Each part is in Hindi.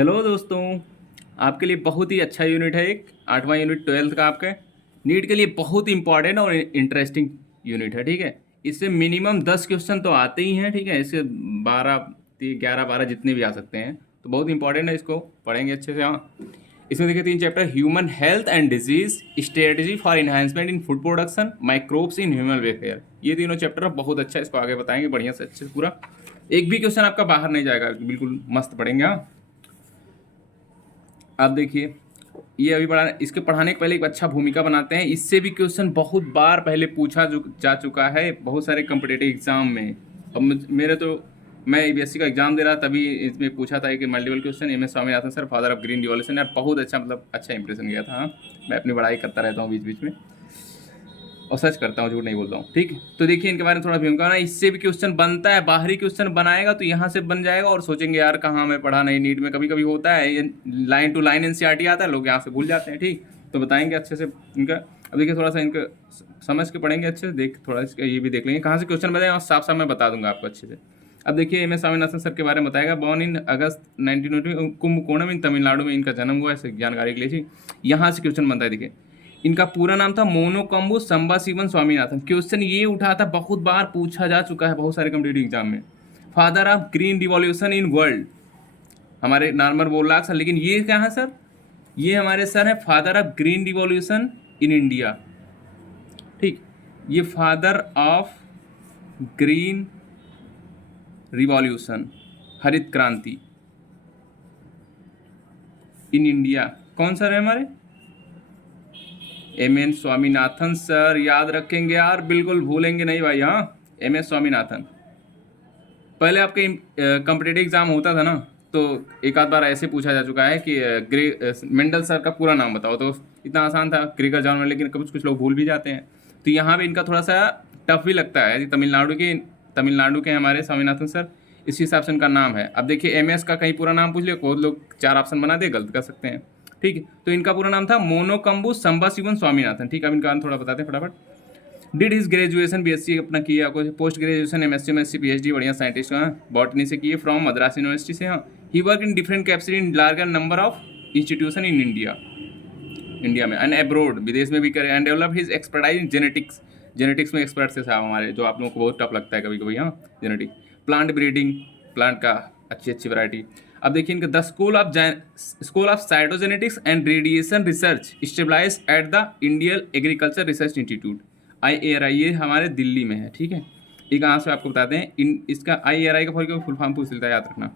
हेलो दोस्तों। आपके लिए बहुत ही अच्छा यूनिट है एक 8वां यूनिट 12th का आपके नीट के लिए बहुत इंपॉर्टेंट और इंटरेस्टिंग यूनिट है। ठीक है, इससे मिनिमम 10 क्वेश्चन तो आते ही हैं। ठीक है, इससे 12 11 12 जितने भी आ सकते हैं, तो बहुत इंपॉर्टेंट है, इसको पढ़ेंगे अच्छे से। हाँ, इसमें देखिए 3 chapter: human health and disease, strategy for enhancement in food production, microbes in human welfare. ये तीनों चैप्टर बहुत अच्छा है, इसको आगे बताएंगे बढ़िया से अच्छे से पूरा। एक भी क्वेश्चन आपका बाहर नहीं जाएगा, बिल्कुल मस्त पढ़ेंगे। हाँ, अब देखिए, ये अभी पढ़ा, इसके पढ़ाने के पहले एक अच्छा भूमिका बनाते हैं। इससे भी क्वेश्चन बहुत बार पहले पूछा जा चुका है बहुत सारे कम्पिटेटिव एग्जाम में। अब मेरे तो, मैं यूपीएससी का एग्जाम दे रहा तभी इसमें पूछा था कि multiple question, M S Swaminathan sir, father of green revolution. यार बहुत अच्छा, मतलब अच्छा इंप्रेशन गया था। हाँ, मैं अपनी पढ़ाई करता रहता हूँ बीच बीच में और सच करता हूँ, झूठ नहीं बोलता हूँ। ठीक है, तो देखिए इनके बारे में थोड़ा भूमिका ना, इससे भी क्वेश्चन बनता है। बाहरी क्वेश्चन बनाएगा तो यहाँ से बन जाएगा और सोचेंगे यार कहाँ मैं पढ़ा नहीं। नीट में कभी कभी होता है ये लाइन टू लाइन एनसीईआरटी आता है, लोग यहाँ से भूल जाते हैं। ठीक, तो बताएंगे अच्छे से इनका। अब देखिए थोड़ा सा इनका समझ के पढ़ेंगे अच्छे से, देख थोड़ा इसका ये भी देख लेंगे कहाँ से क्वेश्चन बनाए, और साफ साफ मैं बता दूंगा आपको अच्छे से। अब देखिए एम एस स्वामीनाथन सर के बारे में बताएगा। बॉर्न इन अगस्त 1920 कुंभकोणम इन तमिलनाडु में इनका जन्म हुआ है, जानकारी के लिए। यहाँ से क्वेश्चन बनता है। देखिए इनका पूरा नाम था मोनोकम्बु संबाशिवन स्वामीनाथन। क्वेश्चन ये उठा था, बहुत बार पूछा जा चुका है बहुत सारे कॉम्पिटेटिव एग्जाम में। Father of green revolution in world, हमारे नॉर्मल बोल रहा सर, लेकिन ये क्या है सर, ये हमारे सर है father of green revolution in India. ठीक, ये फादर ऑफ ग्रीन रिवॉल्यूशन, हरित क्रांति इन इंडिया, कौन सर है हमारे? M N Swaminathan sir. याद रखेंगे यार, बिल्कुल भूलेंगे नहीं भाई। हाँ, एम एस स्वामीनाथन। पहले आपके कॉम्पिटेटिव एग्जाम होता था ना, तो एक आध बार ऐसे पूछा जा चुका है कि मेंडल सर का पूरा नाम बताओ, तो इतना आसान था ग्रेगर जॉन में, लेकिन कुछ कुछ लोग भूल भी जाते हैं। तो यहाँ पे इनका थोड़ा सा टफ भी लगता है। तमिलनाडु के हमारे स्वामीनाथन सर, इस हिसाब से उनका नाम है। अब देखिए एम एस का कहीं पूरा नाम पूछ लिया, बहुत लोग 4 ऑप्शन बना दे, गलत कर सकते हैं। ठीक है, तो इनका पूरा नाम था मोनोकम्बु संबाशिवन स्वामीनाथन। ठीक है, अब इनका थोड़ा बताते हैं फटाफट। डिड हिज ग्रेजुएशन बीएससी अपना किया, पोस्ट ग्रेजुएशन एमएससी पीएचडी, बढ़िया साइंटिस्ट। हाँ, बॉटनी से किए फ्रॉम मद्रास यूनिवर्सिटी से। हाँ, he work in different capacity in larger number of institution in India में एंड अब्रोड, विदेश में भी करे। And develop his expertise in genetics, genetics में एक्सपर्ट से साहब हमारे, जो आप लोगों को बहुत टफ लगता है कभी कभी। हाँ, जेनेटिक, प्लांट ब्रीडिंग, प्लांट का अच्छी अच्छी वैरायटी। अब देखिए इनका the school of cytogenetics and radiation research stabilize at the Indian agriculture research institute, IARI, ये हमारे दिल्ली में है। ठीक है, एक यहाँ से आपको बताते हैं, इसका IARI का फुल फॉर्म पूछ लेता है, याद रखना।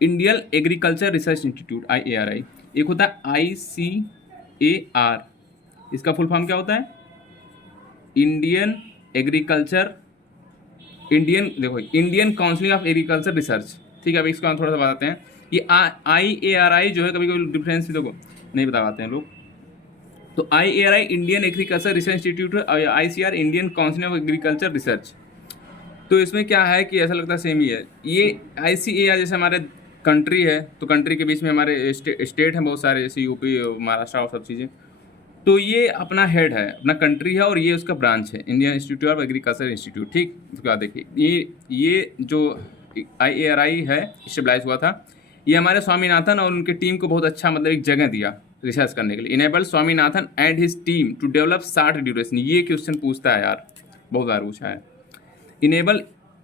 Indian agriculture research institute IARI। एक होता है ICAR, इसका फुल फॉर्म क्या होता है? Indian agriculture, Indian council of agriculture research. ठीक है, अब इसको हम थोड़ा सा बताते हैं। ये IARI जो है, कभी कभी डिफरेंस भी देखो नहीं बता पाते हैं लोग। तो IARI Indian agriculture research institute, ICR Indian council of agriculture research. तो इसमें क्या है कि ऐसा लगता है सेम ही है। ये ICAR जैसे हमारे कंट्री है, तो कंट्री के बीच में हमारे स्टेट हैं बहुत सारे, जैसे यूपी, महाराष्ट्र और सब चीज़ें। तो ये अपना हेड है, अपना कंट्री है, और ये उसका ब्रांच है, Indian institute of agriculture institute. ठीक, उसके बाद देखिए ये जो IARI है स्टेबलाइज हुआ था, ये हमारे स्वामीनाथन और उनके टीम को बहुत अच्छा, मतलब एक जगह दिया रिसर्च करने के लिए। Enable Swaminathan and his team to develop short duration, ये क्वेश्चन पूछता है यार, बहुत बार पूछा है। इनेबल,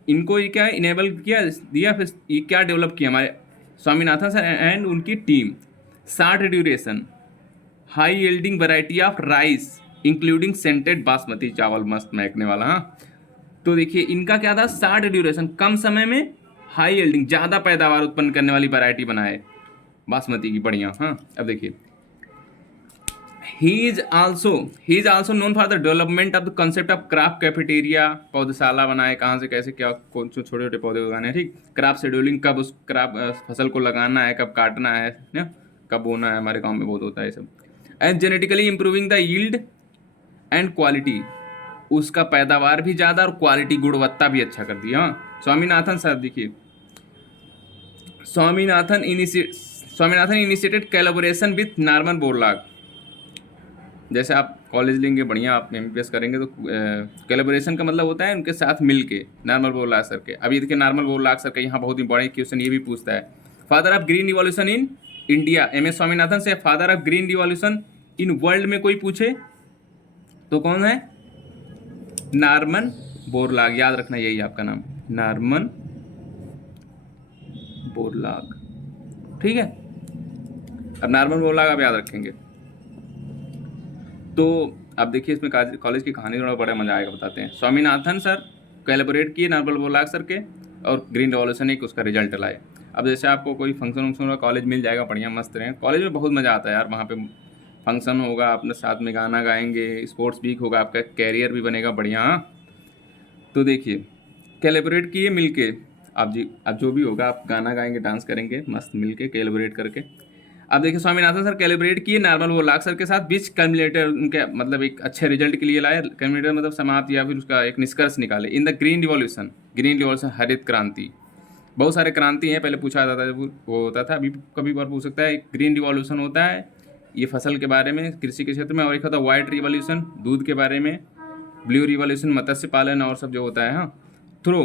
इनको ये क्या है, इनेबल किया दिया, फिर ये क्या डेवलप किया हमारे स्वामीनाथन सर एंड उनकी team? Short duration high yielding variety of rice including scented basmati चावल, मस्त महकने वाला। हाँ, तो देखिए इनका क्या था, शार्ट ड्यूरेशन, कम समय में हाई यील्डिंग, ज़्यादा पैदावार उत्पन्न करने वाली वैरायटी बनाए बासमती की, बढ़िया। हाँ, अब देखिए he is also known for the development of the concept of crop cafeteria, पौधशाला बनाए, कहाँ से कैसे क्या कौन से छोटे छोटे पौधे उगाने हैं। ठीक, क्रॉप शेड्यूलिंग, कब उस क्रॉप फसल को लगाना है, कब काटना है ना, कब बोना है, हमारे गांव में बहुत होता है ये सब। And genetically improving the yield and quality, उसका पैदावार भी ज़्यादा और क्वालिटी, गुणवत्ता भी अच्छा कर दिया। हाँ, स्वामीनाथन सर देखिए, Swaminathan initiated collaboration with Norman Borlaug. जैसे आप कॉलेज लेंगे बढ़िया, आप MBBS करेंगे, तो कोलैबोरेशन का मतलब होता है उनके साथ मिल के, नॉर्मल बोरलॉग सर के। अभी देखिए नॉर्मल बोरलॉग सर का यहाँ बहुत इंपॉर्टेंट क्वेश्चन ये भी पूछता है, father of green revolution in India, M S Swaminathan से father of green revolution in world में कोई पूछे तो कौन है? नॉर्मन बोरलाग, याद रखना यही आपका नाम, नॉर्मन बोरलाग, ठीक है। अब नॉर्मन बोरलाग आप याद रखेंगे। तो अब देखिए इसमें कॉलेज की कहानी थोड़ा बड़ा मजा आएगा, बताते हैं। स्वामीनाथन सर कोलैबोरेट किए नॉर्मन बोरलाग सर के, और ग्रीन रिवॉल्यूशन एक उसका रिजल्ट लाए। अब जैसे आपको कोई फंक्शन वंक्शन कॉलेज मिल जाएगा, बढ़िया मस्त रहे। कॉलेज में बहुत मज़ा आता है यार, वहाँ पे फंक्शन होगा, अपने साथ में गाना गाएंगे, स्पोर्ट्स वीक होगा, आपका कैरियर भी बनेगा बढ़िया। तो देखिए कोलैबोरेट किए मिलके, आप जी अब जो भी होगा आप गाना गाएंगे, डांस करेंगे मस्त मिलके कोलैबोरेट करके। अब देखिए स्वामीनाथन सर कोलैबोरेट किए नॉर्मन बोरलाग सर के साथ, बीच कम्युलेटर उनके मतलब एक अच्छे रिजल्ट के लिए लाए। कम्युलेटर मतलब समाप्त या फिर उसका एक निष्कर्ष निकाले in the green revolution. Green revolution हरित क्रांति, बहुत सारे क्रांति हैं, पहले पूछा जाता था वो होता था, अभी कभी बार पूछ सकता है। एक ग्रीन रिवॉल्यूशन होता है ये फसल के बारे में, कृषि के क्षेत्र में, और एक होता है वाइट रिवॉल्यूशन दूध के बारे में, ब्लू रिवॉल्यूशन मत्स्य पालन और सब जो होता है। हाँ, थ्रू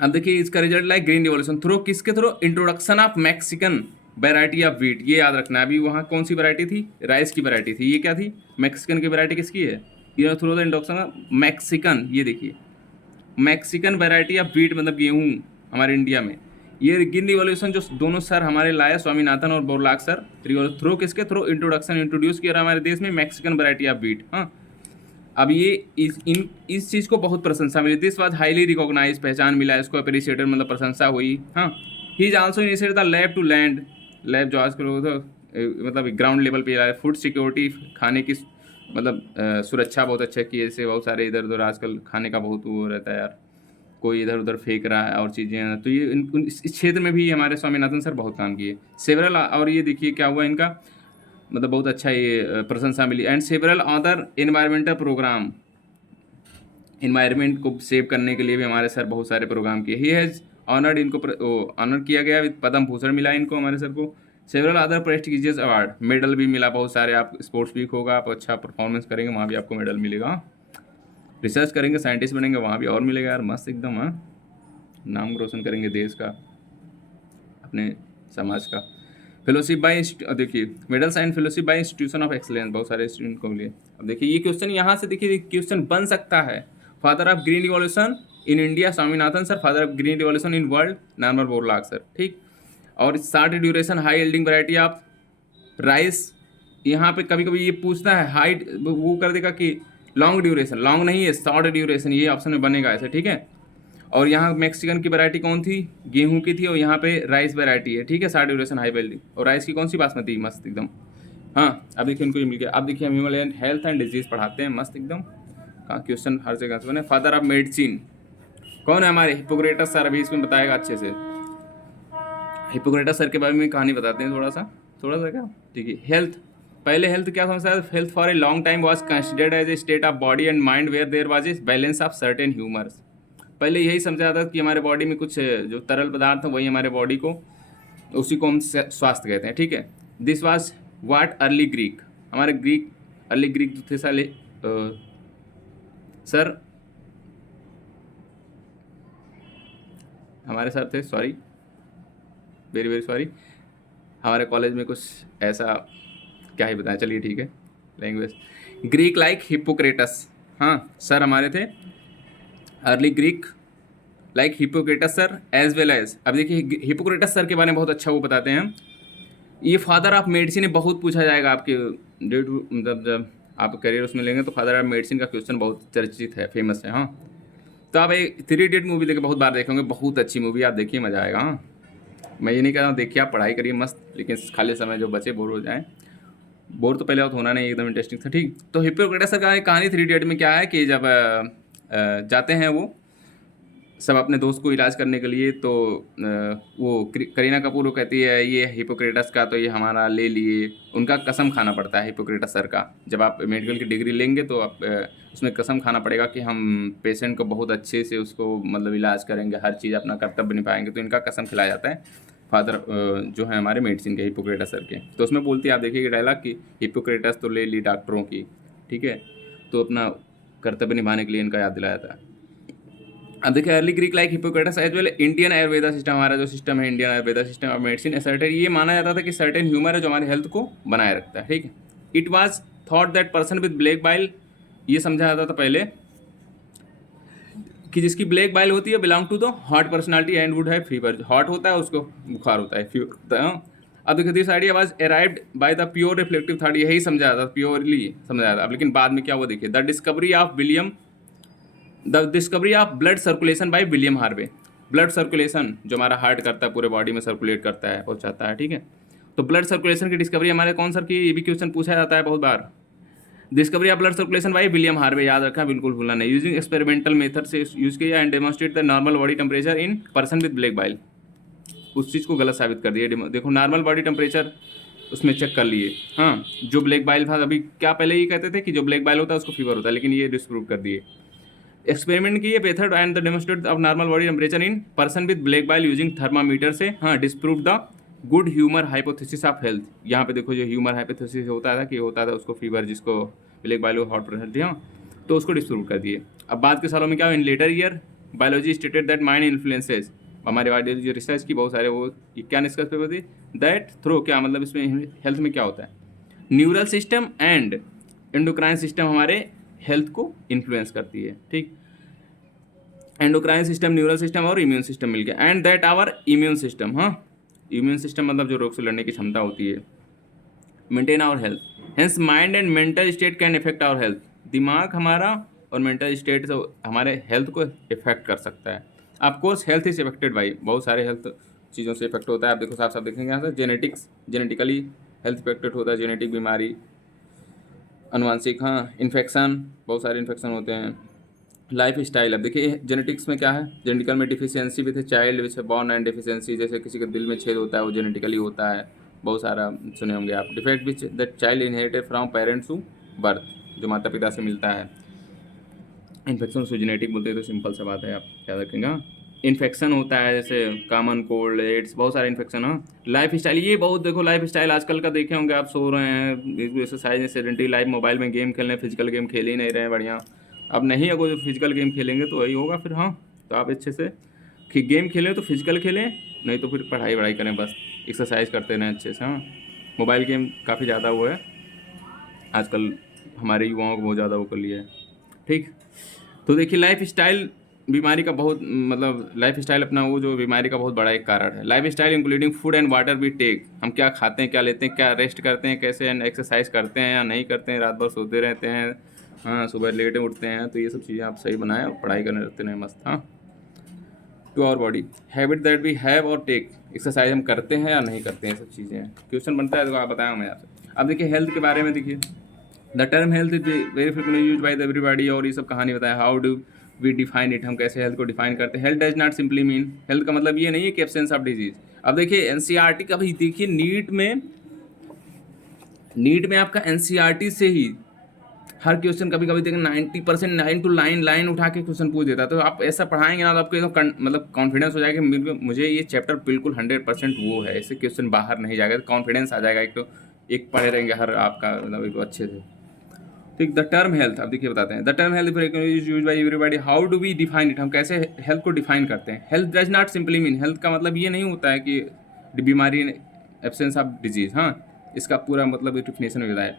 अब देखिए इसका result like green revolution through किसके through? Introduction of Mexican variety of wheat, ये याद रखना है। अभी वहाँ कौन सी वैरायटी थी? राइस की वैरायटी थी, ये क्या थी? मैक्सिकन की वैरायटी किसकी है? ये through the introduction of Mexican, ये देखिए मैक्सिकन वैरायटी ऑफ व्हीट मतलब गेहूँ हमारे इंडिया में। ये ग्रीन रिवॉल्यूशन जो दोनों सर हमारे लाए, स्वामीनाथन और बोरलाग सर, थ्रू किसके थ्रू? इंट्रोडक्शन इंट्रोड्यूस किया हमारे देश में मैक्सिकन वैरायटी ऑफ व्हीट। हाँ, अब ये इस चीज़ को बहुत प्रशंसा मिली, दिस वाज हाईली रिकॉग्नाइज, पहचान मिला इसको, अप्रिशिएटेड मतलब प्रशंसा हुई। हाँ, he is also initiated the lab to land, lab जो आजकल मतलब ग्राउंड लेवल पे है, फूड सिक्योरिटी, खाने की मतलब सुरक्षा बहुत अच्छा की है। जैसे बहुत सारे इधर उधर आजकल खाने का बहुत वो रहता है यार, कोई इधर उधर फेंक रहा है और चीज़ें, तो ये इस क्षेत्र में भी हमारे स्वामीनाथन सर बहुत काम किए। सेवरल, और ये देखिए क्या हुआ इनका, मतलब बहुत अच्छा ये प्रशंसा मिली। And several other environmental program, environment को सेव करने के लिए भी हमारे सर बहुत सारे प्रोग्राम किए। ही हैज़ ऑनर्ड, इनको ऑनर किया गया विद पद्म भूषण मिला इनको हमारे सर को। Several other prestigious award, medal भी मिला बहुत सारे। आप स्पोर्ट्स वीक होगा, आप अच्छा परफॉर्मेंस करेंगे वहाँ भी आपको मेडल मिलेगा। रिसर्च करेंगे, साइंटिस्ट बनेंगे, वहाँ भी और मिलेगा यार, मस्त एकदम। हाँ, नाम रोशन करेंगे देश का, अपने समाज का। फेलोशिप बाय, देखिए medals and fellowship by institution of excellence, बहुत सारे स्टूडेंट को मिले। अब देखिए ये क्वेश्चन यहाँ से देखिए क्वेश्चन बन सकता है। Father of green revolution in India Swaminathan sir, father of green revolution in world Norman Borlaug sir, ठीक। और short duration high yielding variety of rice, यहाँ पे कभी कभी ये पूछता है हाइट, वो कर देगा कि लॉन्ग ड्यूरेशन, लॉन्ग नहीं है शॉर्ट ड्यूरेशन, ये ऑप्शन में बनेगा ऐसे, ठीक है। और यहाँ मैक्सिकन की वैरायटी कौन थी? गेहूं की थी, और यहाँ पे राइस वैरायटी है, ठीक है, शॉर्ट ड्यूरेशन हाई वेल्डिंग। और राइस की कौन सी बासमती, मस्त एकदम। हाँ, अब देखिए उनको ये मिल गया। अब देखिए हम हिमालयन हेल्थ एंड डिजीज पढ़ाते हैं, मस्त एकदम। कहाँ क्वेश्चन हर जगह से बने। फादर ऑफ मेडिसिन कौन है हमारे? हिपोक्रेटस सर, अभी इसमें बताएगा अच्छे से। हिपोक्रेटस सर के बारे में कहानी बताते हैं थोड़ा सा क्या, ठीक है। हेल्थ, पहले हेल्थ क्या समझता है? Health for a long time was considered as a state of body and mind where there was a balance of certain humours. पहले यही समझा था कि हमारे बॉडी में कुछ जो तरल पदार्थ है वही हमारे बॉडी को, उसी को हम स्वास्थ्य कहते हैं, ठीक है। This was what early Greek, हमारे ग्रीक अर्ली ग्रीक जो थे साले सर हमारे सर थे, सॉरी, वेरी वेरी सॉरी, हमारे कॉलेज में कुछ ऐसा क्या ही बताएं, चलिए ठीक है, लैंग्वेज ग्रीक लाइक हिपोक्रेटस। हाँ, सर हमारे थे early Greek like Hippocrates sir as well as. अब देखिए हिपोक्रेटस सर के बारे में बहुत अच्छा वो बताते हैं। ये फादर ऑफ मेडिसिन बहुत पूछा जाएगा आपके डेट, मतलब जब आप करियर उसमें लेंगे तो फादर ऑफ मेडिसिन का क्वेश्चन बहुत चर्चित है, फेमस है। हाँ, तो आप एक 3 इडियट मूवी देखिए, बहुत बार देखेंगे, बहुत अच्छी मूवी, आप देखिए मज़ा आएगा। हाँ, मैं ये नहीं कह रहा हूँ देखिए आप पढ़ाई करिए मस्त, लेकिन खाली समय जो बचे बोर हो जाए, बोर तो पहले तो होना नहीं, एकदम इंटरेस्टिंग था, ठीक। तो हिपोक्रेटस सर का कहानी 3 इडियट में क्या है कि जब जाते हैं वो सब अपने दोस्त को इलाज करने के लिए, तो वो करीना कपूर वो कहती है ये हिपोक्रेटस का, तो ये हमारा ले लिए, उनका कसम खाना पड़ता है हिपोक्रेटस सर का। जब आप मेडिकल की डिग्री लेंगे तो आप उसमें कसम खाना पड़ेगा कि हम पेशेंट को बहुत अच्छे से उसको मतलब इलाज करेंगे, हर चीज़ अपना कर्तव्य निभाएंगे, तो इनका कसम खिलाया जाता है फादर जो है हमारे मेडिसिन के, हिपोक्रेटस सर के। तो उसमें बोलती है, आप देखिए डायलॉग कि हिपोक्रेटस तो ले ली डॉक्टरों की, ठीक है, तो अपना कर्तव्य निभाने के लिए इनका याद दिलाया था। अब देखिए early Greek like Hippocrates as well Indian Ayurveda system, हमारा जो सिस्टम है Indian Ayurveda system of medicine certain, ये माना जाता था कि सर्टेन ह्यूमर है जो हमारे हेल्थ को बनाए रखता है, ठीक है। It was thought that person with black bile, ये समझा जाता था पहले कि जिसकी ब्लैक बाइल होती है belong to the hot personality and would have fever, hot होता है उसको बुखार होता है, फीवर होता है। अब देखिए this idea was arrived by the pure reflective thought, यही समझा जाता, प्योरली समझा जाता। अब लेकिन बाद में क्या हुआ देखिए, the discovery of blood circulation by William Harvey. Blood circulation जो हमारा हार्ट करता है, पूरे बॉडी में सर्कुलेट करता है, पहुंचाता है, ठीक है। तो ब्लड सर्कुलेशन की डिस्कवरी हमारे कौन सर की, ये भी क्वेश्चन पूछा जाता है बहुत बार। Discovery of blood circulation by William Harvey, याद रखा, बिल्कुल भूलना नहीं। यूजिंग एक्सपेरिमेंटल मेथड से यूज किया and demonstrate the normal body temperature in person with black bile, उस चीज़ को गलत साबित कर दिया। देखो नॉर्मल बॉडी टेम्परेचर उसमें चेक कर लिए, हाँ, जो ब्लैक बाइल था, अभी क्या पहले ये कहते थे कि जो ब्लैक बाइल होता है उसको फीवर होता है, लेकिन ये डिस्प्रूव कर दिए। एक्सपेरिमेंट किए method and the demonstrate of normal body temperature in person with black bile using thermometer से, हाँ, disprove the good humour hypothesis of health. यहाँ पे देखो जो ह्यूमर हाइपोथेसिस होता था कि होता था उसको फीवर, जिसको ब्लैक बाइल हॉट पर्सनैलिटी, हाँ, तो उसको डिस्प्रूव कर दिए। अब बाद के सालों में क्या, in later year biology stated that mind influences, हमारे बायोलॉजी रिसर्च की बहुत सारे वो क्या निष्कर्ष पे होती, दैट थ्रो, क्या मतलब इसमें हेल्थ में क्या होता है, neural system and endocrine system हमारे हेल्थ को इन्फ्लुएंस करती है, ठीक। एंडोक्राइन सिस्टम, न्यूरल सिस्टम और इम्यून सिस्टम मिल गया। And that our immune system, हाँ, इम्यून सिस्टम मतलब जो रोग से लड़ने की क्षमता होती है, maintain our health, hence mind and mental state can effect our health, दिमाग हमारा और मेंटल स्टेट से हमारे हेल्थ को इफेक्ट कर सकता है। Of course health is affected by, बहुत सारे हेल्थ चीज़ों से इफेक्ट होता है। आप देखो साफ साफ देखेंगे यहाँ से, जेनेटिक्स, जेनेटिकली हेल्थ इफेक्टेड होता है, जेनेटिक बीमारी, अनुवांशिक, हाँ, इन्फेक्शन, बहुत सारे इन्फेक्शन होते हैं। लाइफ स्टाइल, अब देखिए जेनेटिक्स में क्या है, जेनेटिकल में deficiency with child which born and deficiency, जैसे किसी के दिल में छेद होता है वो जेनेटिकली होता है, बहुत सारा सुने होंगे आप। Defect which that child inherited from parents to birth, जो माता पिता से मिलता है। इन्फेक्शन उसको जेनेटिक बोलते हैं, तो सिंपल सा बात है, आप याद रखेंगे। इन्फेक्शन होता है जैसे कॉमन कोल्ड, एड्स, बहुत सारे इन्फेक्शन। हाँ, लाइफ स्टाइल, ये बहुत देखो लाइफ स्टाइल आजकल का देखे होंगे आप, सो रहे हैं, एक्सरसाइज, सेडेंटरी लाइफ, मोबाइल में गेम खेल रहे हैं, फिजिकल गेम खेल ही नहीं रहे हैं बढ़िया। अब नहीं, अगर फिजिकल गेम खेलेंगे तो वही होगा फिर, हाँ। तो आप अच्छे से गेम खेलें तो फिजिकल खेलें, नहीं तो फिर पढ़ाई करें, बस एक्सरसाइज करते रहें अच्छे से, हाँ। मोबाइल गेम काफ़ी ज़्यादा वो है आजकल, हमारे युवाओं को बहुत ज़्यादा वो कर लिया है, ठीक। तो देखिए लाइफ स्टाइल बीमारी का बहुत, मतलब लाइफ स्टाइल अपना वो जो बीमारी का बहुत बड़ा एक कारण है। Lifestyle including food and water we take, हम क्या खाते हैं, क्या लेते हैं, क्या रेस्ट करते हैं, कैसे एक्सरसाइज करते हैं या नहीं करते हैं, रात भर सोते रहते हैं, हाँ, सुबह लेटे उठते हैं, तो ये सब चीज़ें आप सही बनाएं और पढ़ाई करने रहते हैं मस्त, हाँ। To our body habit that we have और टेक, एक्सरसाइज हम करते हैं या नहीं करते हैं, सब चीज़ें हैं। क्वेश्चन बनता है तो आप बताएं मैं आपसे। अब देखिए हेल्थ के बारे में, देखिए the term health is very frequently use by the everybody, और ये सब कहानी बताया। How do we define it, हम कैसे हेल्थ को डिफाइन करते हैं। Health does not simply mean, health का मतलब ये नहीं है कि एब्सेंस ऑफ डिजीज। अब देखिए एनसीईआरटी का भी देखिए, नीट में आपका एनसीईआरटी से ही हर क्वेश्चन कभी कभी देखिए 90% 9 to 9 लाइन उठा के क्वेश्चन पूछ देता है। तो आप ऐसा पढ़ाएंगे ना तो आपको एकदम मतलब कॉन्फिडेंस हो जाएगा मुझे ये चैप्टर बिल्कुल 100% वो है, ऐसे क्वेश्चन बाहर नहीं जाएगा, तो कॉन्फिडेंस आ जाएगा। एक तो एक पढ़े रहेंगे हर आपका मतलब एक अच्छे से, ठीक। द टर्म हेल्थ, अब देखिए बताते हैं, the term health is use by everybody, how do we define it, हम कैसे हेल्थ को डिफाइन करते हैं। Health does not simply mean, health का मतलब ये नहीं होता है कि बीमारी, एब्सेंस ऑफ डिजीज, हाँ, इसका पूरा मतलब डिफिनेशन में बताया।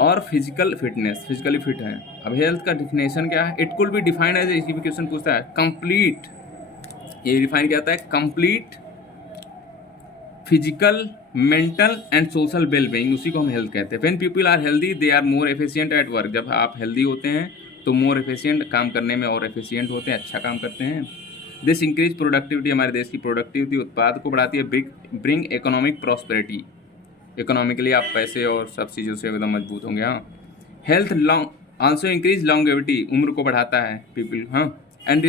और फिजिकल फिटनेस, फिजिकली फिट है। अब हेल्थ का डिफिनेशन क्या है, it could be defined as, इसी भी क्वेश्चन पूछता है, कंप्लीट, ये डिफाइन क्या होता है, complete physical, mental and social wellbeing, उसी को हम हेल्थ कहते हैं। When people are healthy they are more efficient at work, जब आप हेल्दी होते हैं तो मोर एफिशिएंट, काम करने में और एफिशिएंट होते हैं, अच्छा काम करते हैं। दिस इंक्रीज प्रोडक्टिविटी, हमारे देश की प्रोडक्टिविटी, उत्पाद को बढ़ाती है। ब्रिंग इकोनॉमिक प्रॉस्पेरिटी, इकोनॉमिकली आप पैसे और सब चीज़ों से एकदम मजबूत होंगे, हाँ। Health long also increase longevity, उम्र को बढ़ाता है पीपल, हाँ। And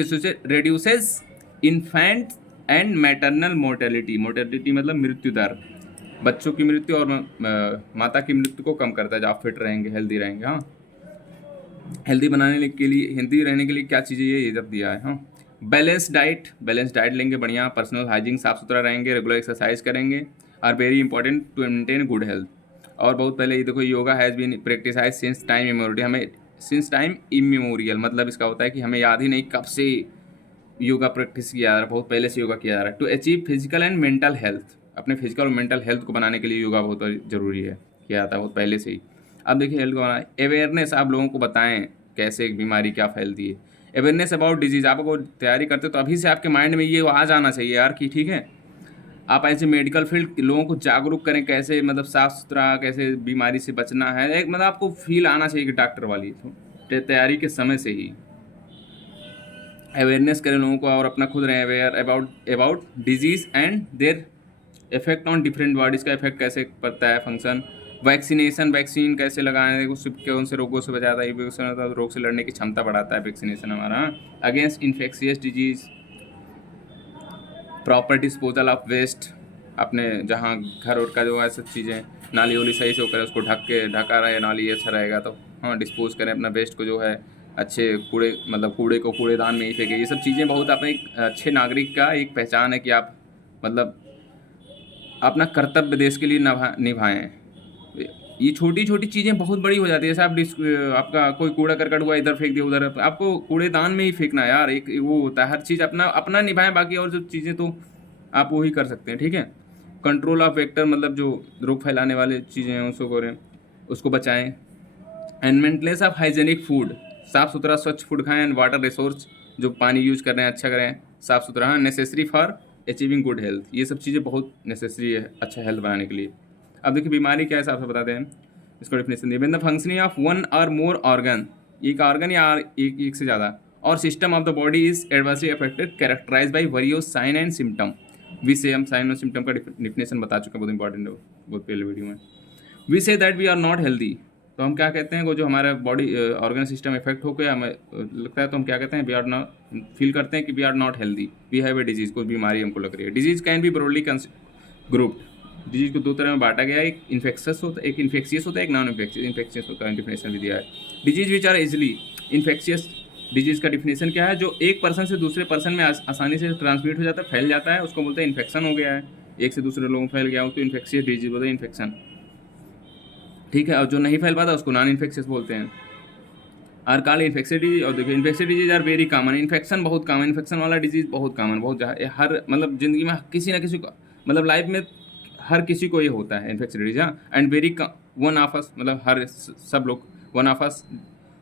reduces infant and maternal mortality, mortality मतलब मृत्यु दर, बच्चों की मृत्यु और माता की मृत्यु को कम करता है, जब आप फिट रहेंगे, हेल्दी रहेंगे, हाँ। हेल्दी बनाने के लिए, हेल्दी रहने के लिए क्या चीज़ें ये जब दिया है, हाँ। बैलेंस डाइट लेंगे बढ़िया, पर्सनल हाइजीन, साफ सुथरा रहेंगे, रेगुलर एक्सरसाइज करेंगे, are very important to maintain good health. और बहुत पहले ये देखो, yoga has been practised since time immemorial, हमें सिंस टाइम इमेमोरियल मतलब इसका होता है कि हमें याद ही नहीं कब से योगा प्रैक्टिस किया जा रहा है, बहुत पहले से योगा किया जा रहा है। To achieve physical and mental health, अपने फिजिकल और मेंटल हेल्थ को बनाने के लिए योगा बहुत ज़रूरी है, किया जाता है बहुत पहले से ही। अब देखिए हेल्थ को बनाना, अवेयरनेस, आप लोगों को बताएं कैसे एक बीमारी क्या फैलती है। अवेयरनेस अबाउट डिजीज़, आप अगर तैयारी करते हो तो अभी से आपके माइंड में ये आ जाना चाहिए यार कि ठीक है, आप ऐसे मेडिकल फील्ड लोगों को जागरूक करें कैसे, मतलब साफ़ सुथरा कैसे बीमारी से बचना है, एक मतलब आपको फील आना चाहिए कि डॉक्टर वाली, तो तैयारी के समय से ही अवेयरनेस करें लोगों को, और अपना खुद रहें aware about about disease and their effect on different bodies, का इफेक्ट कैसे पड़ता है, फंक्शन, वैक्सीनेशन, वैक्सीन कैसे लगाएं, उससे कौन से रोगों से बचाता है, वैक्सीन रोग से लड़ने की क्षमता बढ़ाता है वैक्सीनेशन हमारा, against infectious disease, proper disposal of waste, अपने जहाँ घर और का जो है सब चीज़ें, नाली वाली सही से होकर उसको ढका रहे, नाली अच्छा रहेगा तो हाँ डिस्पोज करें अपना वेस्ट को जो है, अच्छे कूड़े मतलब कूड़े को कूड़ेदान में ही फेंकें। ये सब चीज़ें बहुत अपने एक अच्छे नागरिक का एक पहचान है कि आप मतलब अपना कर्तव्य देश के लिए निभाएं। ये छोटी छोटी चीज़ें बहुत बड़ी हो जाती है, जैसे आप आपका कोई कूड़ा करकट हुआ इधर फेंक दिया उधर, आपको कूड़ेदान में ही फेंकना है यार, एक वो होता है, हर चीज़ अपना अपना निभाएं, बाकी और जो चीज़ें तो आप वो ही कर सकते हैं, ठीक है। कंट्रोल ऑफ वेक्टर, मतलब जो रोग फैलाने वाले चीज़ें हैं उसको करें, उसको बचाएं। And maintenance of hygienic food, साफ़ सुथरा स्वच्छ फूड खाएं। एंड वाटर रिसोर्स, जो पानी यूज कर रहे हैं अच्छा करें, साफ़ सुथरा, हाँ necessary for achieving good health, ये सब चीज़ें बहुत नेसेसरी है अच्छा हेल्थ बनाने के लिए। अब देखिए बीमारी क्या है साफ से बताते हैं, इसको डेफिनेशन दिए, द फंक्शनिंग ऑफ वन और मोर ऑर्गन, एक ऑर्गन या एक से ज़्यादा, और system of the body is adversely affected characterize by various sign and symptom. We see हम साइन और सिम्टम का डिफिनेशन बता चुके हैं, बहुत इंपॉर्टेंट है, बहुत पहले वीडियो में। We see that we are not healthy, तो हम क्या कहते हैं, वो जो हमारा बॉडी ऑर्गन सिस्टम इफेक्ट होकर हमें लगता है तो हम क्या कहते हैं, वी आर नॉट, फील करते हैं कि we are not healthy, we have a disease, कोई बीमारी हमको लग रही है। Disease can be broadly grouped, disease को दो तरह में बांटा गया है, एक इन्फेक्शस होता है, एक इन्फेक्शियस होता है, एक नॉन इन्फेक्शियस का डिफिनेशन भी दिया है। Disease which are easily infectious, disease का डिफिनेशन क्या है, जो एक पर्सन से दूसरे पर्सन में आसानी से ट्रांसमिट हो जाता है, फैल जाता है, उसको बोलते हैं इन्फेक्शन हो गया है, एक से दूसरे लोगों में फैल गया उसको इन्फेक्शियस डिजीज बोलते हैं, इन्फेक्शन, ठीक है। और जो नहीं फैल पाता उसको नॉन इन्फेक्शियस बोलते हैं। आर कॉल्ड इन्फेक्शियस डिजीज, और देखिए infectious disease are very common, infection बहुत कॉमन, इन्फेक्शन वाला डिजीज बहुत कॉमन, बहुत हर मतलब ज़िंदगी में किसी ना किसी को, मतलब लाइफ में हर किसी को ये होता है इन्फेक्शन डिजीज, हाँ। And very one of us, मतलब हर सब लोग, one of us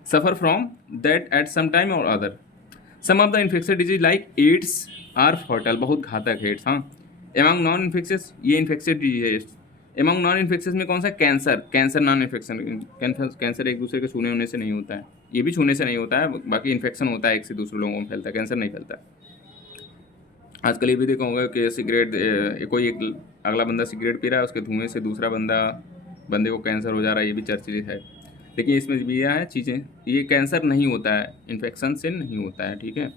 suffer from that at some time और other. Some of the infection disease like AIDS are fatal, बहुत घातक है एड्स, हाँ। एमंग नॉन इन्फेक्शियस, ये इन्फेक्शन डिजीज है। एमंग नॉन इन्फेक्शियस में कौन सा, cancer, cancer non infection, cancer एक दूसरे के छूने होने से नहीं होता है, ये भी छूने से नहीं होता है, बाकी इन्फेक्शन होता है एक से दूसरे लोगों में फैलता है, कैंसर नहीं फैलता है। आजकल ये भी देखा होगा कि सिगरेट, कोई एक अगला बंदा सिगरेट पी रहा है, उसके धुएं से दूसरा बंदे को कैंसर हो जा रहा है, ये भी चर्चित है। लेकिन इसमें भी यह है चीज़ें, ये कैंसर नहीं होता है, इन्फेक्शन से नहीं होता है, ठीक है।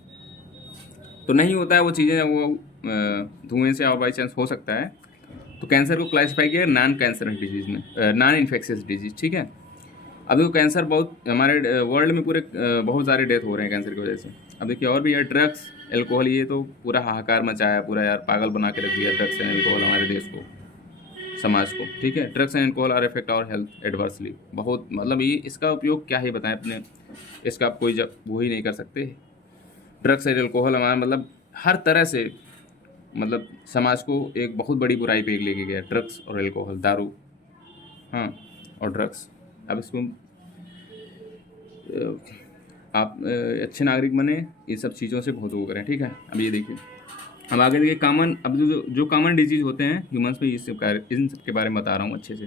तो नहीं होता है वो चीज़ें, वो धुएं से और बाई चांस हो सकता है। तो कैंसर को क्लासिफाई किया नॉन कैंसर डिजीज़ में, नॉन इन्फेक्शियस डिजीज़, ठीक है। अब देखो कैंसर बहुत हमारे वर्ल्ड में पूरे बहुत सारे डेथ हो रहे हैं कैंसर की वजह से। अब देखिए और भी है, ड्रग्स, एल्कोहल, ये तो पूरा हाहाकार मचाया, पूरा यार पागल बना के रख दिया ड्रग्स एंड एल्कोहल हमारे देश को, समाज को, ठीक है। Drugs and alcohol are effect our health adversely, बहुत मतलब ये इसका उपयोग क्या ही बताएं अपने, इसका आप कोई वो ही नहीं कर सकते। ड्रग्स एंड एल्कोहल हमारा मतलब हर तरह से मतलब समाज को एक बहुत बड़ी बुराई पे लेके गया, ड्रग्स और एल्कोहल, दारू, हाँ, और ड्रग्स। अब इसको आप अच्छे नागरिक बने, इन सब चीज़ों से बहुत वो करें, ठीक है। अब ये देखिए, अब आगे देखिए कॉमन, अब जो कॉमन डिजीज़ होते हैं ह्यूमंस में, इन सब के बारे में बता रहा हूँ अच्छे से।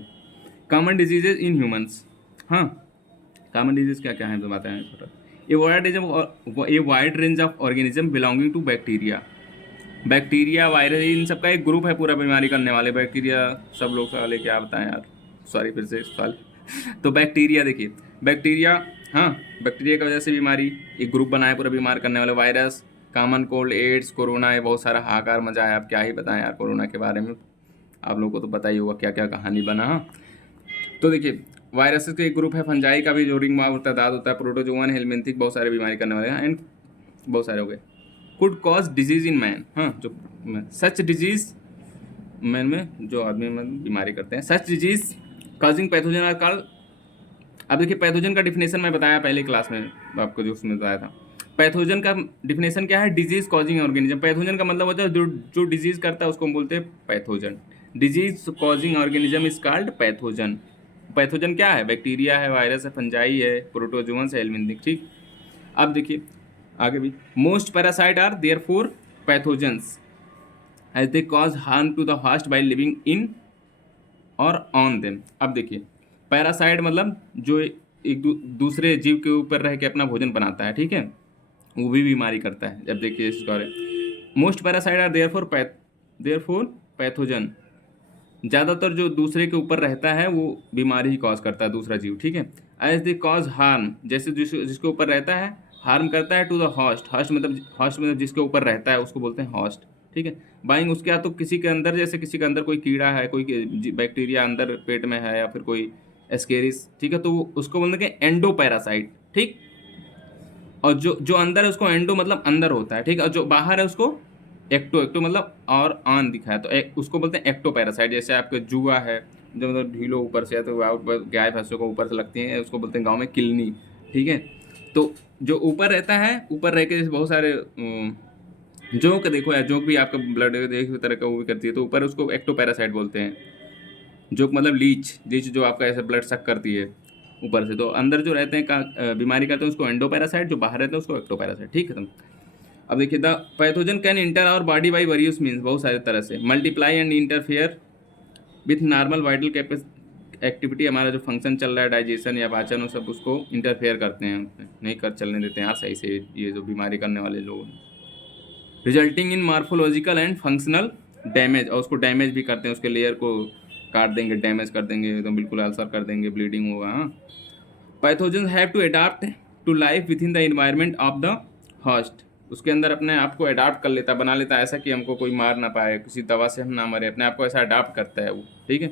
कॉमन डिजीजेज इन ह्यूमंस, हाँ, कॉमन डिजीज क्या क्या है तो बताएं थोड़ा। A wide range of organism belonging to bacteria, bacteria, virus, इन सब का एक ग्रुप है पूरा बीमारी करने वाले। बैक्टीरिया सब लोग सवाल है, क्या बताएं यार, सॉरी फिर से सवाल। तो बैक्टीरिया देखिए, बैक्टीरिया, हाँ, बैक्टीरिया की वजह से बीमारी, एक ग्रुप बनाया पूरा बीमार करने वाले। Virus, common cold, AIDS, corona, ये बहुत सारा हाहाकार मचा है। आप क्या ही बताएं यार कोरोना के बारे में, आप लोगों को तो पता ही होगा क्या क्या कहानी बना, हाँ। तो देखिए वायरसेस का एक ग्रुप है, फंजाई का भी जो रिंग मार्क होता है, दाद होता है, प्रोटोजोवन, हेलमिंथिक, बहुत सारे बीमारी करने वाले हैं, एंड बहुत सारे हो गए। Could cause disease in man, हाँ, जो सच डिजीज मैन में जो आदमी में बीमारी करते हैं, such disease causing pathogen are called. अब देखिए पैथोजन का डिफिनेशन मैं बताया पहले क्लास में आपको, जो उसमें बताया था। पैथोजन का डिफिनेशन क्या है? Disease causing organism. पैथोजन का मतलब होता है जो जो डिजीज करता है उसको हम बोलते हैं pathogen. Disease causing organism is called pathogen. Pathogen क्या है? बैक्टीरिया है, वायरस है, फंजाई है, प्रोटोजोअन्स है, एल्मिंथिक। ठीक। अब देखिए आगे भी, most parasite are therefore pathogens as they cause harm to the host by living in or on them. अब देखिए पैरासाइट मतलब जो एक दूसरे जीव के ऊपर रह के अपना भोजन बनाता है, ठीक है, वो भी बीमारी करता है। जब देखिए इसका most parasite are therefore pathogen, ज़्यादातर जो दूसरे के ऊपर रहता है वो बीमारी ही कॉज करता है, दूसरा जीव। ठीक है। एज दे कॉज हार्म, जैसे जिसके ऊपर रहता है हार्म करता है, टू द हॉस्ट। हॉस्ट मतलब जिसके ऊपर रहता है उसको बोलते हैं हॉस्ट। ठीक है। बाइंग उसके या तो किसी के अंदर, जैसे किसी के अंदर कोई कीड़ा है, कोई बैक्टीरिया अंदर पेट में है, या फिर कोई एस्केरिस, ठीक है, तो उसको बोलते हैं एंडो पैरासाइट। ठीक। और जो जो अंदर है उसको एंडो मतलब अंदर होता है, ठीक है, और जो बाहर है उसको एक्टो। एक्टो मतलब और आन दिखा है, तो उसको बोलते हैं एक्टो पैरासाइट। जैसे आपका जुआ है जो मतलब ढीलो ऊपर से है, तो गाय भैंसों को ऊपर से लगती हैं, उसको बोलते हैं गांव में किलनी। ठीक है। तो जो ऊपर रहता है, ऊपर रह के जैसे बहुत सारे जोंक देखो यार, जोंक भी आपका ब्लड एक तरह का वो भी करती है, तो ऊपर उसको एक्टो पैरासाइट बोलते हैं। जोंक मतलब लीच, लीच जो आपका ऐसे ब्लड सक करती है ऊपर से। तो अंदर जो रहते हैं बीमारी करते हैं उसको एंडो पैरासाइट, जो बाहर रहते हैं उसको एक्टो पैरासाइट। ठीक है। तुम अब देखिए, the pathogen can enter our body by various means, बहुत सारे तरह से, multiply and interfere with normal vital activity. हमारा जो फंक्शन चल रहा है, डाइजेशन या पाचन, वो सब उसको इंटरफेयर करते हैं, नहीं कर चलने देते हैं यार सही से ये जो बीमारी करने वाले लोग, resulting in morphological and functional damage. और उसको डैमेज भी करते हैं, उसके लेयर को काट देंगे, डैमेज कर देंगे, तो बिल्कुल अल्सर कर देंगे, ब्लीडिंग होगा। हाँ। Pathogen have to adapt to life within the environment of the host. उसके अंदर अपने आप को अडाप्ट कर लेता, बना लेता है ऐसा कि हमको कोई मार ना पाए, किसी दवा से हम ना मरे, अपने आप को ऐसा अडाप्ट करता है वो। ठीक है।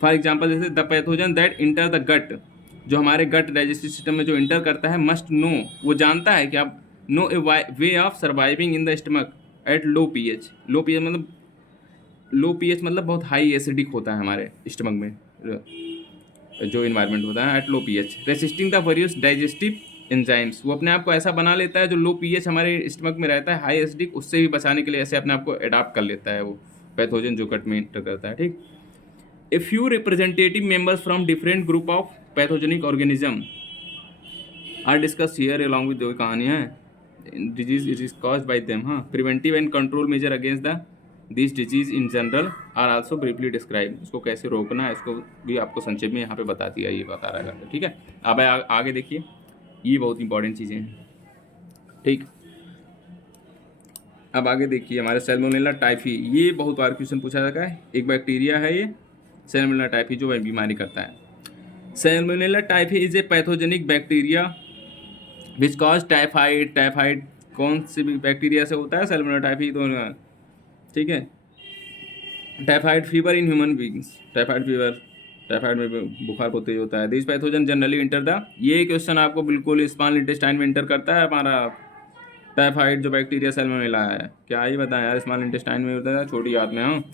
फॉर एग्जाम्पल जैसे the pathogen that enter the gut, जो हमारे गट डाइजेस्टिव सिस्टम में जो इंटर करता है, मस्ट नो, वो जानता है कि आप know a way of surviving in the stomach at low pH. Low pH मतलब बहुत हाई एसिडिक होता है हमारे स्टमक में जो इन्वायरमेंट होता है, eight low pH, resisting the various digestive enzymes. वो अपने आप को ऐसा बना लेता है, जो लो पीएच हमारे स्टमक में रहता है हाई एसिडिक, उससे भी बचाने के लिए ऐसे अपने आप को अडाप्ट कर लेता है वो पैथोजन जो गट में इंटर करता है। ठीक। A few representative members from different group of pathogenic organism are discuss here along with, जो कहानियाँ हैं, disease it is cause by them. हाँ। Preventive and control measure against the this disease in general are also briefly describe. इसको कैसे रोकना है इसको भी आपको संक्षेप में यहाँ पे बता दिया, ये बता रहा है। ठीक है। अब आगे देखिए, ये बहुत इंपॉर्टेंट चीज़ें हैं। ठीक। अब आगे देखिए हमारे सैल्मोनेला टाइफी, ये बहुत बार क्वेश्चन पूछा जाता है। एक बैक्टीरिया है ये सैल्मोनेला टाइफी जो बीमारी करता है। Salmonella typhi is a pathogenic bacteria which cause typhoid. Typhoid कौन से बैक्टीरिया से होता है? Salmonella typhi. तो ठीक है। Typhoid fever in human beings, typhoid में बुखार बहुत तेज होता है। This pathogen generally enter the, ये क्वेश्चन आपको बिल्कुल स्मॉल इंटेस्टाइन में इंटर करता है हमारा टाइफाइड जो बैक्टीरिया सैल्मोनेला है। क्या ही बताएं यार, स्मॉल इंटेस्टाइन में होता है, छोटी याद में। हाँ।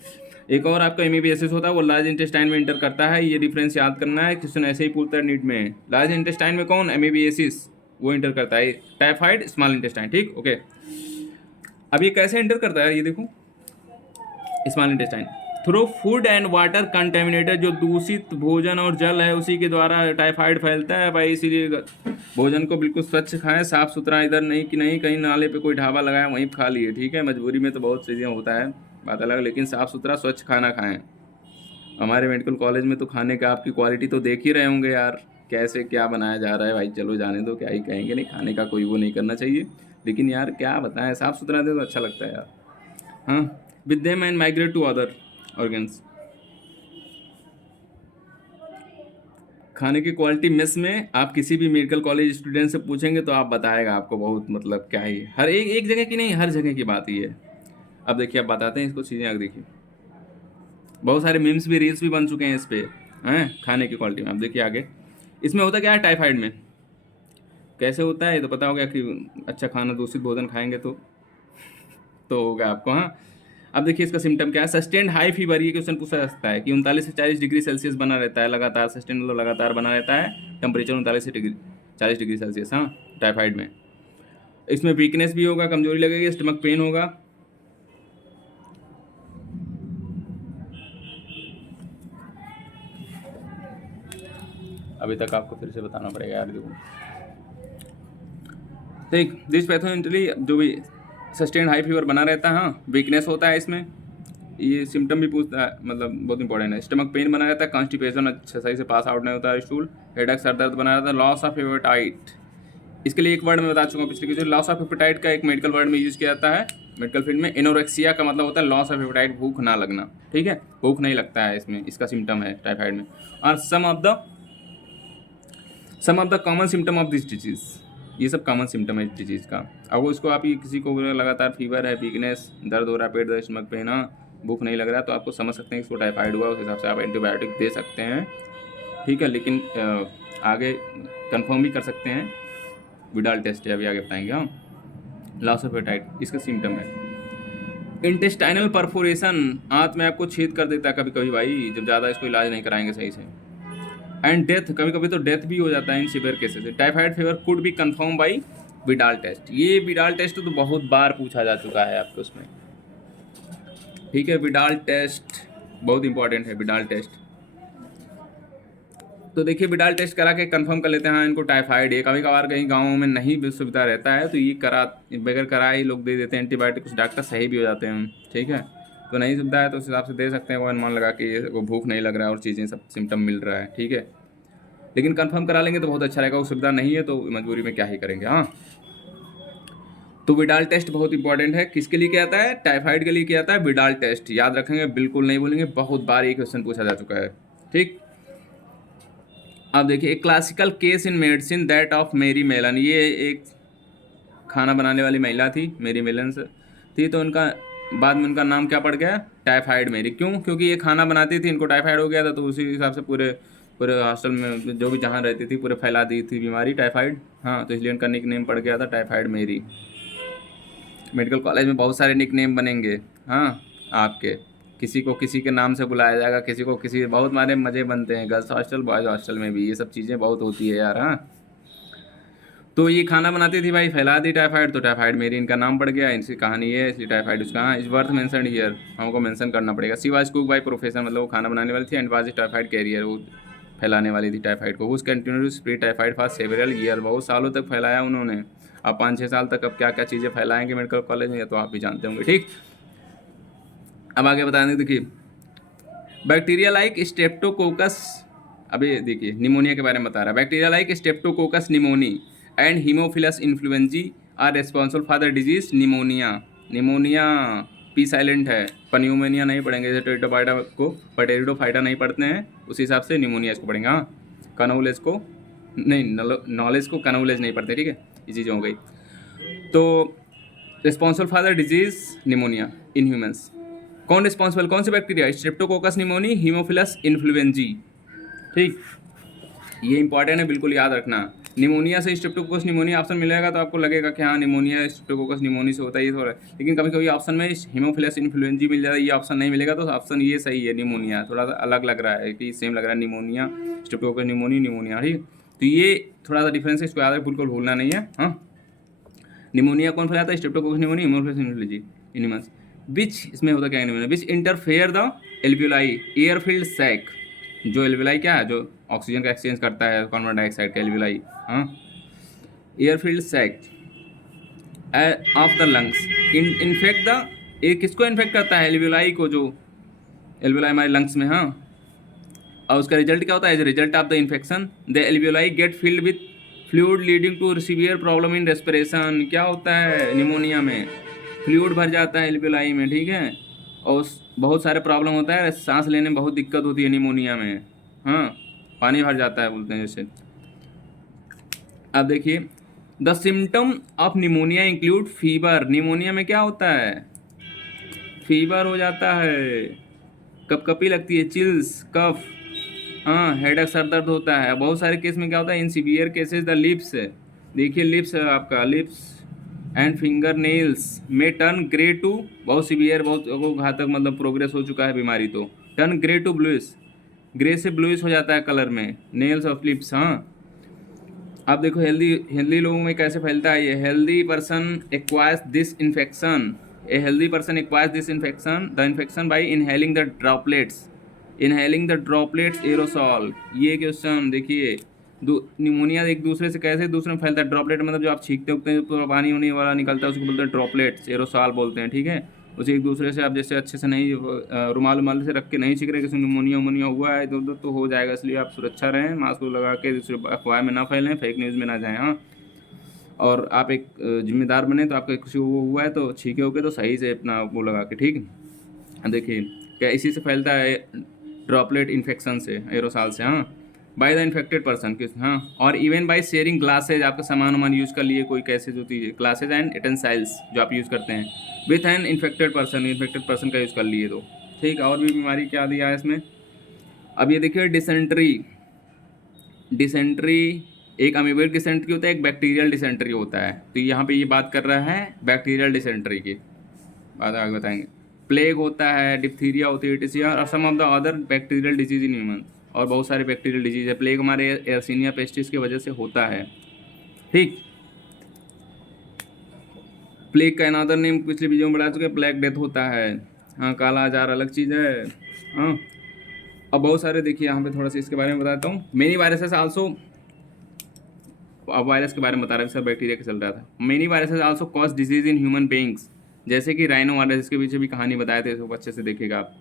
एक और आपका एमीबियासिस होता है, वो लार्ज इंटेस्टाइन में इंटर करता है। ये डिफरेंस याद करना है, क्वेश्चन ऐसे ही पूछता है नीट में। लार्ज इंटेस्टाइन में कौन? एमीबियासिस, वो इंटर करता है। Typhoid small intestine. ठीक। ओके। अब ये कैसे इंटर करता है, ये देखो, small intestine through food and water contaminated, जो दूषित भोजन और जल है उसी के द्वारा टाइफाइड फैलता है भाई। इसीलिए भोजन को बिल्कुल स्वच्छ खाएं, साफ सुथरा, इधर नहीं कि नहीं कहीं नाले पे कोई ढाबा लगाया वहीं खा लिए। ठीक है। मजबूरी में तो बहुत चीज़ें होता है, बात अलग, लेकिन साफ सुथरा स्वच्छ खाना खाएं। हमारे मेडिकल कॉलेज में तो खाने का आपकी क्वालिटी तो देख ही रहे होंगे यार, कैसे क्या बनाया जा रहा है भाई। चलो जाने दो, क्या ही कहेंगे, नहीं खाने का कोई वो नहीं करना चाहिए, लेकिन यार क्या बताएं, साफ सुथरा दे तो अच्छा लगता है यार। हाँ। With them and migrate to other organs. खाने की क्वालिटी मेस में आप किसी भी मेडिकल कॉलेज स्टूडेंट से पूछेंगे तो आप बताएगा आपको, बहुत मतलब क्या ही, हर एक जगह की नहीं, हर जगह की बात ही है। अब देखिए, अब बताते हैं इसको चीज़ें। आगे देखिए, बहुत सारे मीम्स भी, रील्स भी बन चुके हैं इस पर, हैं, खाने की क्वालिटी में। अब देखिए आगे, इसमें होता क्या है टाइफाइड में, कैसे होता है ये तो पता होगा कि अच्छा खाना, दूषित भोजन खाएंगे तो होगा आपको। हाँ। अब देखिए इसका सिम्टम क्या है? सस्टेंड हाई फीवर, ये क्वेश्चन पूछा जा सकता है कि 39 से 40 डिग्री सेल्सियस बना रहता है लगातार, सस्टेंड मतलब लगातार बना रहता है टेम्परेचर 39 से 40 डिग्री सेल्सियस। हाँ। टाइफाइड में इसमें वीकनेस भी होगा, कमजोरी लगेगी, स्टमक पेन होगा। अभी तक आपको फिर से बताना पड़ेगा यार, देखो देख, दिस पैथोजेनिकली जो भी सस्टेन हाई फीवर बना रहता है, हाँ, वीकनेस होता है इसमें, ये सिम्टम भी पूछता है, मतलब बहुत इंपॉर्टेंट है। स्टमक पेन बना रहता है, कॉन्स्टिपेशन अच्छा सही से पास आउट नहीं होता है, स्टूल, हेडेक, सर दर्द बना रहता है, लॉस ऑफ एपेटाइट। इसके लिए एक वर्ड मैं बता चुका हूँ पिछले के, लॉस ऑफ एपेटाइट का एक मेडिकल वर्ड में यूज किया जाता है मेडिकल फील्ड में। एनोरेक्सिया का मतलब होता है लॉस ऑफ एपेटाइट, भूख ना लगना, ठीक है, भूख नहीं लगता है इसमें, इसका सिम्टम है टाइफाइड में। और some of the common symptom of this disease, ये सब कॉमन सिम्टम है इस डिजीज़ का। अब उसको आप ये किसी को लगातार फीवर है, वीकनेस, दर्द हो रहा है, पेट दर्द, स्टमक पेन, भूख नहीं लग रहा है, तो आपको समझ सकते हैं कि इसको टाइफाइड हुआ, उस हिसाब से आप एंटीबायोटिक दे सकते हैं, ठीक है। लेकिन आगे कंफर्म भी कर सकते हैं, विडाल टेस्ट है, अभी आगे बताएंगे। हाँ, लॉस ऑफ एपेटाइट इसका सिम्टम है। इंटेस्टाइनल परफोरेशन, आंत में आपको छेद कर देता है कभी कभी भाई, जब ज़्यादा इसको इलाज नहीं कराएंगे सही से। एंड डेथ, कभी कभी तो डेथ भी हो जाता है in severe cases. Typhoid fever could be confirm by Widal test. ये विडाल टेस्ट तो बहुत बार पूछा जा चुका है आपको उसमें, ठीक है। विडाल टेस्ट बहुत इंपॉर्टेंट है, विडाल टेस्ट। तो देखिए, विडाल टेस्ट करा के कंफर्म कर लेते हैं हाँ इनको टाइफाइड है। कभी कभार कहीं गाँव में नहीं भी सुविधा रहता है तो ये बगैर कराए ही लोग दे देते हैं एंटीबायोटिक, कुछ डॉक्टर सही भी हो जाते हैं, ठीक है। तो नहीं सुविधा है तो उस हिसाब से दे सकते हैं, वो अनुमान लगा के वो भूख नहीं लग रहा है और चीज़ें सब सिम्टम मिल रहा है, ठीक है। लेकिन कंफर्म करा लेंगे तो बहुत अच्छा रहेगा, वो सुविधा नहीं है तो मजबूरी में क्या ही करेंगे। हाँ, तो विडाल टेस्ट बहुत इंपॉर्टेंट है। किसके लिए किया जाता है? टाइफाइड के लिए किया जाता है विडाल टेस्ट। याद रखेंगे, बिल्कुल नहीं भूलेंगे, बहुत बार ये क्वेश्चन पूछा जा चुका है, ठीक। अब देखिए, एक classical case in medicine that of मेरी मेलन। ये एक खाना बनाने वाली महिला थी, मेरी मेलन से थी, तो उनका बाद में उनका नाम क्या पड़ गया? टाइफाइड मेरी। क्यों? क्योंकि ये खाना बनाती थी, इनको टाइफाइड हो गया था, तो उसी हिसाब से पूरे पूरे हॉस्टल में जो भी जहाँ रहती थी पूरे फैला दी थी बीमारी टाइफाइड। हाँ, तो इसलिए उनका निक नेम पड़ गया था टाइफाइड मेरी। मेडिकल कॉलेज में बहुत सारे निक नेम बनेंगे, हाँ, आपके किसी को किसी के नाम से बुलाया जाएगा, किसी को किसी, बहुत मारे मज़े बनते हैं गर्ल्स हॉस्टल, बॉयज़ हॉस्टल में भी ये सब चीज़ें बहुत होती है यार। हाँ, तो ये खाना बनाती थी भाई, फैला दी टाइफाइड, तो टाइफाइड मेरी इनका नाम पड़ गया, इनकी कहानी है, इसलिए टाइफाइड उसका। हाँ, इज वर्थ मेंशन हियर, हमको मेंशन करना पड़ेगा। She was cook by profession, मतलब वो खाना बनाने वाली थी, एंड वाज टाइफाइड कैरियर, वो फैलाने वाली थी टाइफाइड को। उस continue spread typhoid for several year, बहुत सालों तक फैलाया उन्होंने। अब 5-6 साल तक अब क्या क्या चीज़ें फैलाएंगे मेडिकल कॉलेज में, तो आप भी जानते होंगे, ठीक। अब आगे बताने देखिए, बैक्टीरिया लाइक स्ट्रेप्टोकोकस, अभी देखिए निमोनिया के बारे में बता रहा है। Bacteria like streptococcus pneumoniae and haemophilus influenzae are responsible for the disease pneumonia. Pneumonia P silent है, पन्यूमोनिया नहीं पढ़ेंगे, जैसे टेरिडोफाइटा को टेरिडोफाइटा नहीं पढ़ते हैं, उसी हिसाब से निमोनिया इसको पढ़ेंगे। हाँ, कनौलेज को नहीं, नॉलेज को कनौलेज नहीं पढ़ते, ठीक है, ये चीज़ें हो गई। तो responsible for the disease pneumonia in humans, कौन रिस्पॉन्सिबल, कौन से bacteria? Streptococcus pneumoniae, Haemophilus influenzae, ठीक। ये इंपॉर्टेंट है, बिल्कुल याद रखना। निमोनिया से स्ट्रेप्टोकोकस निमोनिया ऑप्शन मिलेगा तो आपको लगेगा कि हाँ निमोनिया स्ट्रेप्टोकोकस निमोनी से होता है, ये थोड़ा, लेकिन कभी कभी ऑप्शन में हीमोफिलस इन्फ्लुएंजी मिल जाता है, ये ऑप्शन नहीं मिलेगा, तो ऑप्शन ये सही है, निमोनिया। थोड़ा सा अलग लग रहा है कि सेम लग रहा है, निमोनिया स्ट्रेप्टोकोकस निमोनिया, ठीक। तो ये थोड़ा सा डिफरेंस है, इसको याद रख, बिल्कुल भूलना नहीं है। हाँ, निमोनिया कौन फैलाता है? स्ट्रेप्टोकोकस निमोनिया, हीमोफिलस इन्फ्लुएंजी इनिमस। विच, इसमें होता क्या है, which interfere the alveoli air filled sac. जो एल्वियोलाई क्या है, जो ऑक्सीजन का एक्सचेंज करता है कार्बन डाइऑक्साइड का, एल्वियोलाई। हाँ, air filled sac of the lungs infect the, ये किसको इन्फेक्ट करता है? एल्वियोलाई को, जो एल्वियोलाई हमारे लंग्स में। हाँ, और उसका रिजल्ट क्या होता है? As result of the infection the alveoli get filled with fluid leading to severe problem in respiration. क्या होता है निमोनिया में? फ्लूइड भर जाता है एल्वियोलाई में, ठीक है, और बहुत सारे प्रॉब्लम होता है, सांस लेने में बहुत दिक्कत होती है निमोनिया में। हाँ, पानी भर जाता है बोलते हैं जैसे। अब देखिए, the symptom of pneumonia include fever. Pneumonia में क्या होता है? फीवर हो जाता है, कपकपी लगती है, चिल्स, कफ, हाँ, हेडेक, सर दर्द होता है। बहुत सारे केस में क्या होता है? In severe cases the lips, देखिए लिप्स है आपका, लिप्स एंड फिंगर नेल्स में टर्न ग्रे टू, बहुत सीवियर, बहुत घातक, मतलब प्रोग्रेस हो चुका है बीमारी, तो turn grey to bluish, grey से ब्लूइश हो जाता है कलर में, नेल्स ऑफ लिप्स। हाँ, अब देखो हेल्दी हेल्दी लोगों में कैसे फैलता है ये। Healthy person acquires this infection, a healthy person acquires this infection the infection by inhaling the droplets, inhaling the droplets aerosol. ये क्वेश्चन देखिए, निमोनिया एक दूसरे से कैसे दूसरे में फैलता है। ड्रॉपलेट मतलब जो आप छींकते उगते हैं तो पानी होने वाला निकलता है उसको बोलते हैं ड्रॉपलेट्स, एरोसॉल बोलते हैं, ठीक है। उसे एक दूसरे से आप जैसे अच्छे से नहीं रुमाल रुमाल से रख के नहीं छींक रहे, किसी निमोनिया उमोनिया हुआ है इधर तो हो जाएगा, इसलिए आप सुरक्षा रहें, मास्क लगा के दूसरे अफवाह में ना फैलें, फेक न्यूज़ में ना जाएँ, हाँ। और आप एक जिम्मेदार बने, तो आपका किसी को वो हुआ है तो छींके होके तो सही से अपना वो लगा के, ठीक है। देखिए क्या इसी से फैलता है ड्रॉपलेट इन्फेक्शन से, एरोसॉल से, हाँ, बाय द इन्फेक्टेड पर्सन किस, हाँ। और इवन बाय शेयरिंग ग्लासेज, आपका सामान वामान यूज़ कर लिए कोई कैसे जो चीज़ ग्लासेज एंड यूटेंसिल्स जो आप यूज़ करते हैं विथ एन इन्फेक्टेड पर्सन का यूज़ कर लिए तो, ठीक। और भी बीमारी क्या दिया है इसमें। अब ये देखिए डिसेंट्री, डिसेंट्री एक अमीबेक डिसेंट्री होता है, एक बैक्टीरियल डिसेंट्री होता है। तो यहाँ पे ये बात कर रहा है बैक्टीरियल डिसेंट्री की, बात आगे बताएंगे। प्लेग होता है, डिप्थीरिया होती है, टीसिया और some of the other bacterial disease in human, और बहुत सारे बैक्टीरियल डिजीज है। प्लेग हमारे एयरसीनिया पेस्टिस की वजह से होता है, ठीक। प्लेग का अनदर नेम पिछले वीडियो में बता चुके, प्लेग डेथ होता है, हाँ। काला आजार अलग चीज़ है, हाँ। अब बहुत सारे देखिए यहाँ पे थोड़ा सा इसके बारे में बताता हूँ। मेनी वायरसेस आल्सो, अब वायरस के बारे में बता रहा है, सब बैक्टीरिया का चल रहा था। Many viruses also cause disease in human beings, जैसे कि राइनो वायरस, इसके पीछे भी कहानी बताए थे, इसको अच्छे से देखिएगा आप।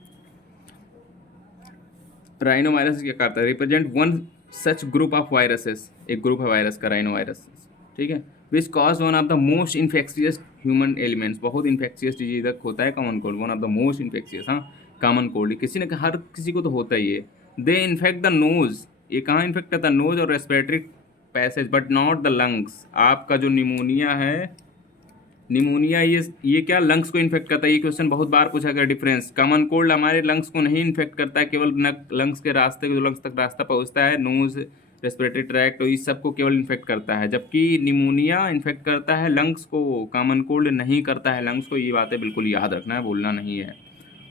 राइनो वायरस क्या करता है, represent one such group of viruses, एक ग्रुप है वायरस का राइनो वायरस, ठीक है। Which cause one of the most infectious human elements, बहुत इन्फेक्शियस डिजीज होता है common cold, one of the most infectious, हाँ। कॉमन कोल्ड किसी न हर किसी को तो होता ही है। दे इन्फेक्ट द नोज, ये कहाँ इन्फेक्ट करता है, नोज और respiratory passage but not the lungs. आपका जो निमोनिया है, निमोनिया ये क्या लंग्स को इन्फेक्ट करता है, ये क्वेश्चन बहुत बार पूछा गया। डिफरेंस, कॉमन कोल्ड हमारे लंग्स को नहीं इन्फेक्ट करता है, केवल लंग्स के रास्ते जो लंग्स तक रास्ता पहुंचता है, नोज रेस्पिरेटरी ट्रैक्ट, तो इस सबको केवल इन्फेक्ट करता है, जबकि निमोनिया इन्फेक्ट करता है लंग्स को, कॉमन कोल्ड नहीं करता है लंग्स को। ये बातें बिल्कुल याद रखना है, बोलना नहीं है।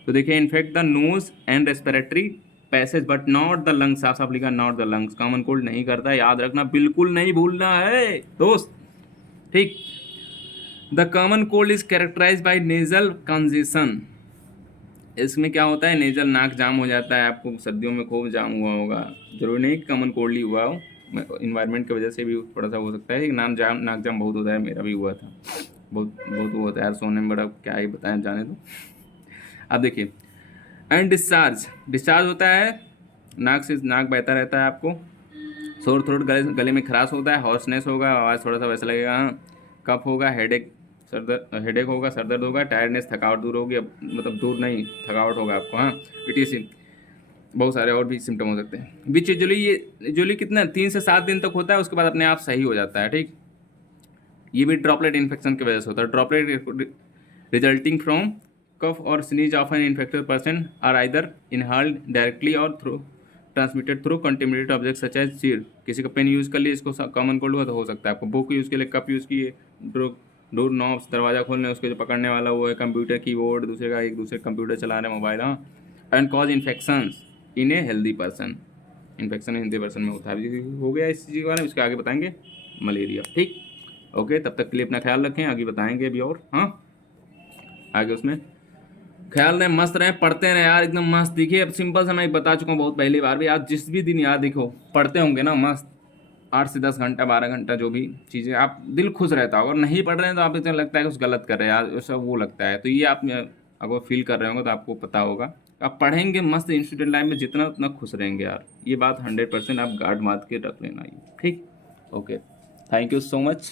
तो देखिए infect the nose and respiratory passage but not the lungs, साफ साफ लिखा not the lungs, common cold नहीं करता है, याद रखना, बिल्कुल नहीं भूलना है दोस्त, ठीक। The common cold is characterize by nasal congestion, इसमें क्या होता है, नेजल नाक जाम हो जाता है। आपको सर्दियों में खूब जाम हुआ होगा, जरूरी नहीं कि कॉमन कोल्ड ही हुआ हो, इन्वायरमेंट की वजह से भी थोड़ा सा हो सकता है। नाक जाम बहुत होता है, मेरा भी हुआ था, बहुत बहुत होता है यार, सोने में बड़ा क्या ही बताएं, जाने दो। अब देखिए एंड डिस्चार्ज होता है, नाक से नाक बहता रहता है आपको, सोर थ्रोट, गले में खराश होता है, हॉर्सनेस होगा, आवाज़ थोड़ा सा वैसा लगेगा, हाँ। कफ होगा, हेडेक होगा, सर दर्द होगा, टायर्डनेस, थकावट दूर होगी, मतलब दूर नहीं, थकावट होगा आपको, हाँ। इटीसी बहुत सारे और भी सिम्टम हो सकते हैं। विच यूजुअली कितना 3 से 7 दिन तक होता है, उसके बाद अपने आप सही हो जाता है, ठीक। ये भी ड्रॉपलेट इन्फेक्शन की वजह से होता है। ड्रॉपलेट रिजल्टिंग फ्रॉम कफ और sneeze of an infected person are either inhaled directly और through transmitted through contaminated object such as chair. किसी का पेन यूज़ कर लिए, इसको कॉमन कोल्ड हुआ तो हो सकता है आपको। बुक यूज़ के लिए कप यूज़ किए, डोर नॉब्स, दरवाजा खोलने, उसके जो पकड़ने वाला वो है, कंप्यूटर कीबोर्ड, दूसरे का एक दूसरे कंप्यूटर चला रहे, मोबाइल, हाँ। And cause infections in a healthy person, infection healthy person में होता है। हो गया इस चीज़ के बारे में, उसके आगे बताएंगे मलेरिया, ठीक। ओके, तब तक के लिए अपना ख्याल रखें, आगे बताएंगे अभी और, हाँ। आगे उसमें ख्याल रहे, मस्त रहे, पढ़ते रहे यार, एकदम मस्त। देखिए अब सिंपल सा मैं बता चुका हूँ बहुत पहली बार भी, आप जिस भी दिन याद देखो पढ़ते होंगे ना मस्त, 8 से 10 घंटा 12 घंटा जो भी चीज़ें, आप दिल खुश रहता होगा। और नहीं पढ़ रहे हैं तो आप इतना लगता है कि कुछ गलत कर रहे हैं यार, सब वो लगता है। तो ये आप अगर फील कर रहे होंगे तो आपको पता होगा, आप पढ़ेंगे मस्त, इंस्टूडेंट लाइफ में जितना उतना खुश रहेंगे यार। ये बात 100% आप गार्ड मार के रख लेना, ये ठीक। Okay, thank you so much.